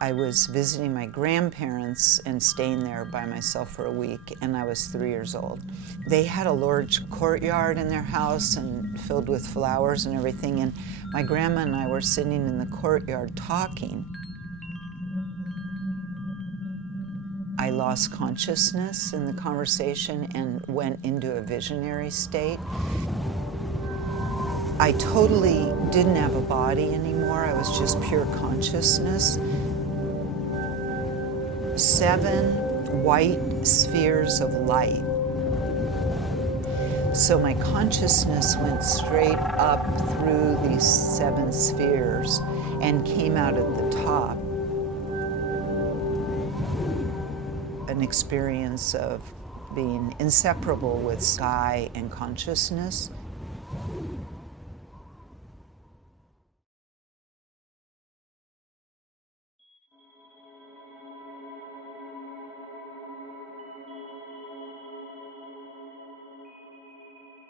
I was visiting my grandparents and staying there by myself for a week, and I was 3 years old. They had a large courtyard in their house and filled with flowers and everything, and my grandma and I were sitting in the courtyard talking. I lost consciousness in the conversation and went into a visionary state. I totally didn't have a body anymore. I was just pure consciousness. 7 white spheres of light. So my consciousness went straight up through these 7 spheres and came out at the top. An experience of being inseparable with sky and consciousness.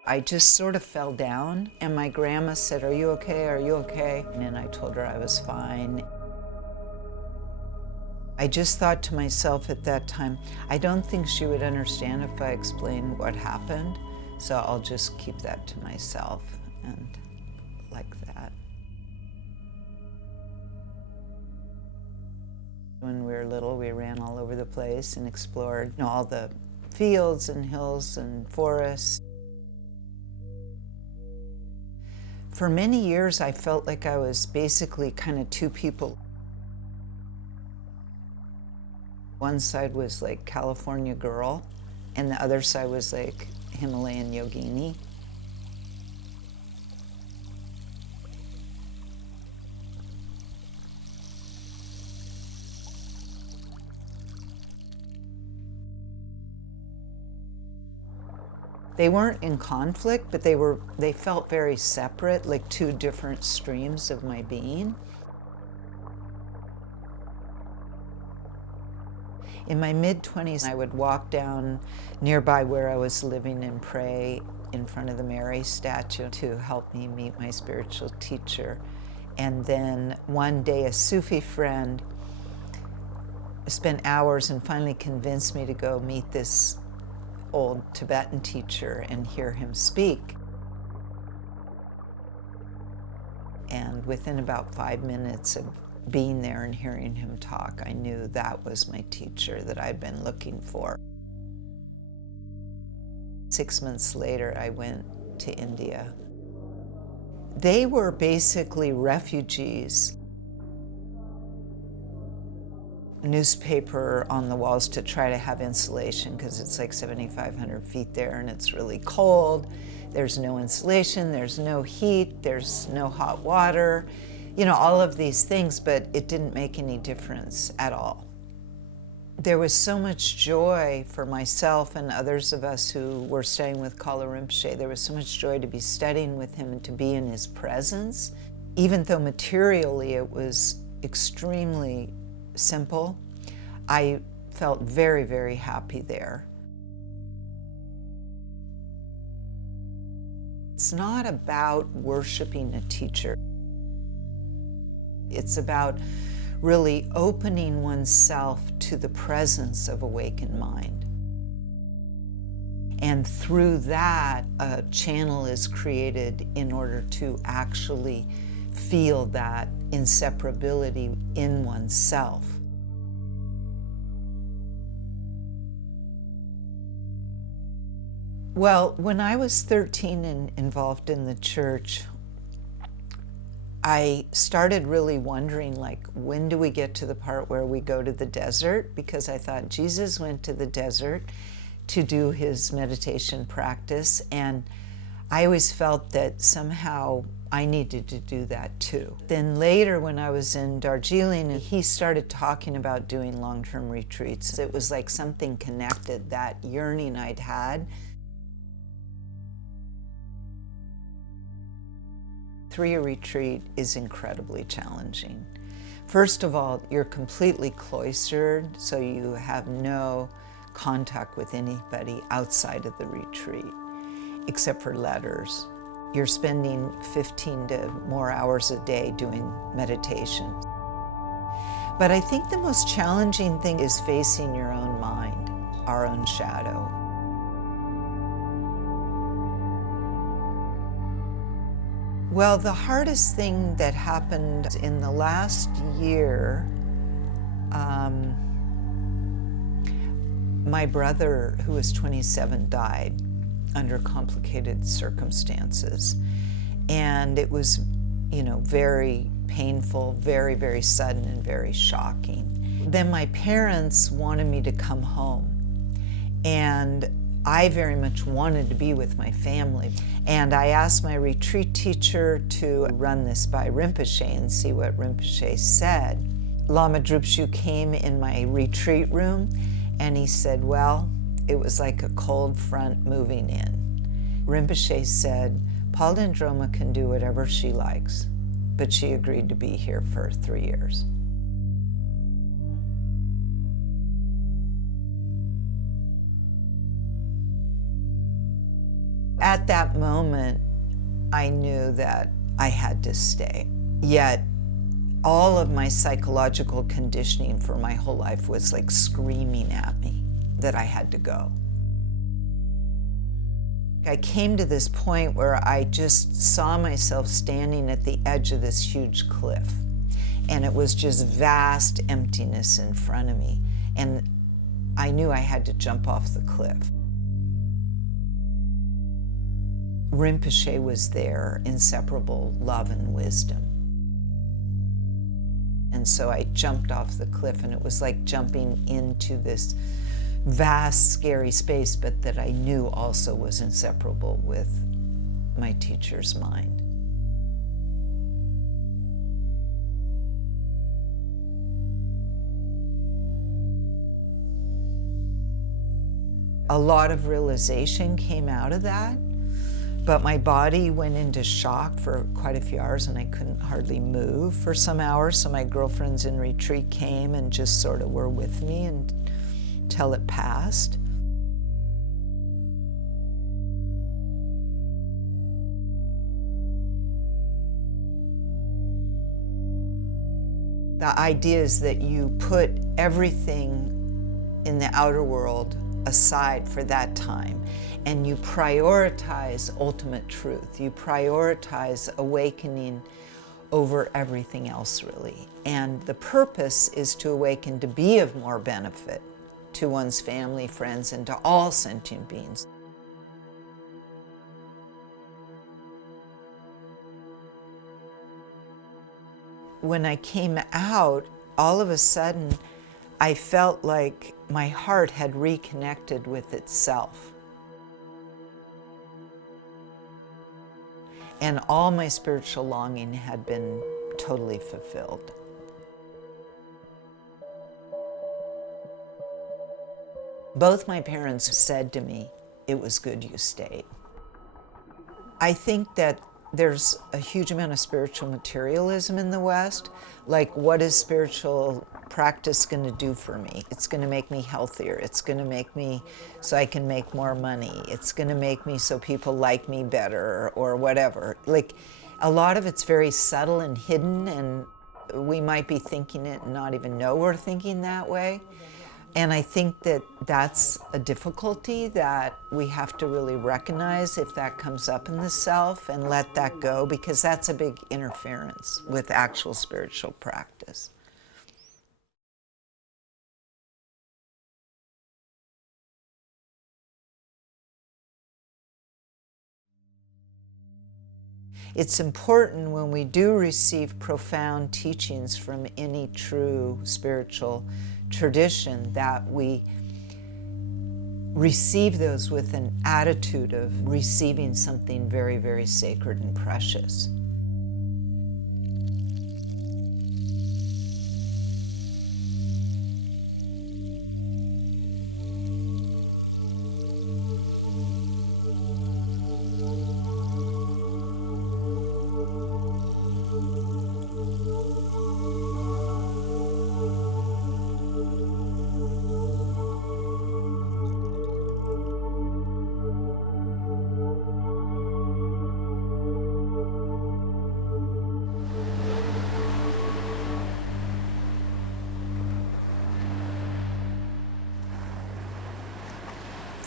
I just sort of fell down, and my grandma said, "Are you okay? Are you okay?" And I told her I was fine. I just thought to myself at that time, I don't think she would understand if I explained what happened, so I'll just keep that to myself, and like that. When we were little, we ran all over the place and explored, all the fields and hills and forests. For many years, I felt like I was basically kind of 2 people. One side was like California girl, and the other side was like Himalayan yogini. They weren't in conflict, but they felt very separate, like 2 different streams of my being. In my mid-20s, I would walk down nearby where I was living and pray in front of the Mary statue to help me meet my spiritual teacher. And then one day, a Sufi friend spent hours and finally convinced me to go meet this old Tibetan teacher and hear him speak. And within about 5 minutes of being there and hearing him talk, I knew that was my teacher that I'd been looking for. 6 months later, I went to India. They were basically refugees. Newspaper on the walls to try to have insulation because it's like 7,500 feet there and it's really cold. There's no insulation, there's no heat, there's no hot water, all of these things, but it didn't make any difference at all. There was so much joy for myself and others of us who were studying with Kalu Rinpoche. There was so much joy to be studying with him and to be in his presence. Even though materially it was extremely simple, I felt very, very happy there. It's not about worshiping a teacher. It's about really opening oneself to the presence of awakened mind. And through that, a channel is created in order to actually feel that inseparability in oneself. Well, when I was 13 and involved in the church, I started really wondering, when do we get to the part where we go to the desert? Because I thought Jesus went to the desert to do his meditation practice, and I always felt that somehow I needed to do that too. Then later, when I was in Darjeeling, he started talking about doing long-term retreats. It was like something connected, that yearning I'd had. 3-year retreat is incredibly challenging. First of all, you're completely cloistered, so you have no contact with anybody outside of the retreat, except for letters. You're spending 15 to more hours a day doing meditation. But I think the most challenging thing is facing your own mind, our own shadow. Well, the hardest thing that happened in the last year, my brother, who was 27, died under complicated circumstances. And it was, very painful, very, very sudden and very shocking. Then my parents wanted me to come home. And I very much wanted to be with my family. And I asked my retreat teacher to run this by Rinpoche and see what Rinpoche said. Lama Drupshu came in my retreat room and he said, well, it was like a cold front moving in. Rinpoche said, Palden Drolma can do whatever she likes, but she agreed to be here for 3 years. At that moment, I knew that I had to stay. Yet, all of my psychological conditioning for my whole life was like screaming at me that I had to go. I came to this point where I just saw myself standing at the edge of this huge cliff. And it was just vast emptiness in front of me. And I knew I had to jump off the cliff. Rinpoche was there, inseparable love and wisdom. And so I jumped off the cliff, and it was like jumping into this vast, scary space, but that I knew also was inseparable with my teacher's mind. A lot of realization came out of that. But my body went into shock for quite a few hours and I couldn't hardly move for some hours. So my girlfriends in retreat came and just sort of were with me until it passed. The idea is that you put everything in the outer world aside for that time, and you prioritize ultimate truth. You prioritize awakening over everything else, really. And the purpose is to awaken to be of more benefit to one's family, friends, and to all sentient beings. When I came out, all of a sudden, I felt like my heart had reconnected with itself. And all my spiritual longing had been totally fulfilled. Both my parents said to me, it was good you stayed. I think that there's a huge amount of spiritual materialism in the West. Like, what is spiritual practice going to do for me? It's going to make me healthier. It's going to make me so I can make more money. It's going to make me so people like me better or whatever. Like, a lot of it's very subtle and hidden, and we might be thinking it and not even know we're thinking that way. And I think that that's a difficulty that we have to really recognize if that comes up in the self and let that go, because that's a big interference with actual spiritual practice. It's important when we do receive profound teachings from any true spiritual tradition that we receive those with an attitude of receiving something very, very sacred and precious.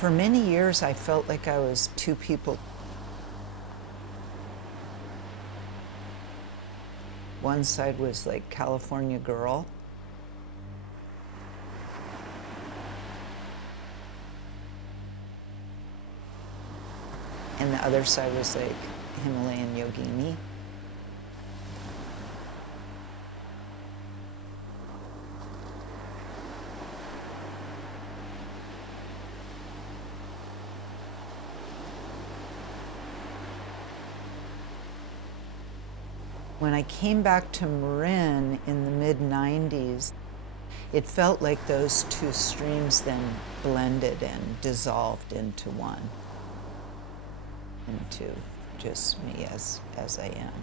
For many years, I felt like I was two people. One side was like California girl. And the other side was like Himalayan yogini. When I came back to Marin in the mid-90s, it felt like those two streams then blended and dissolved into one, into just me as I am.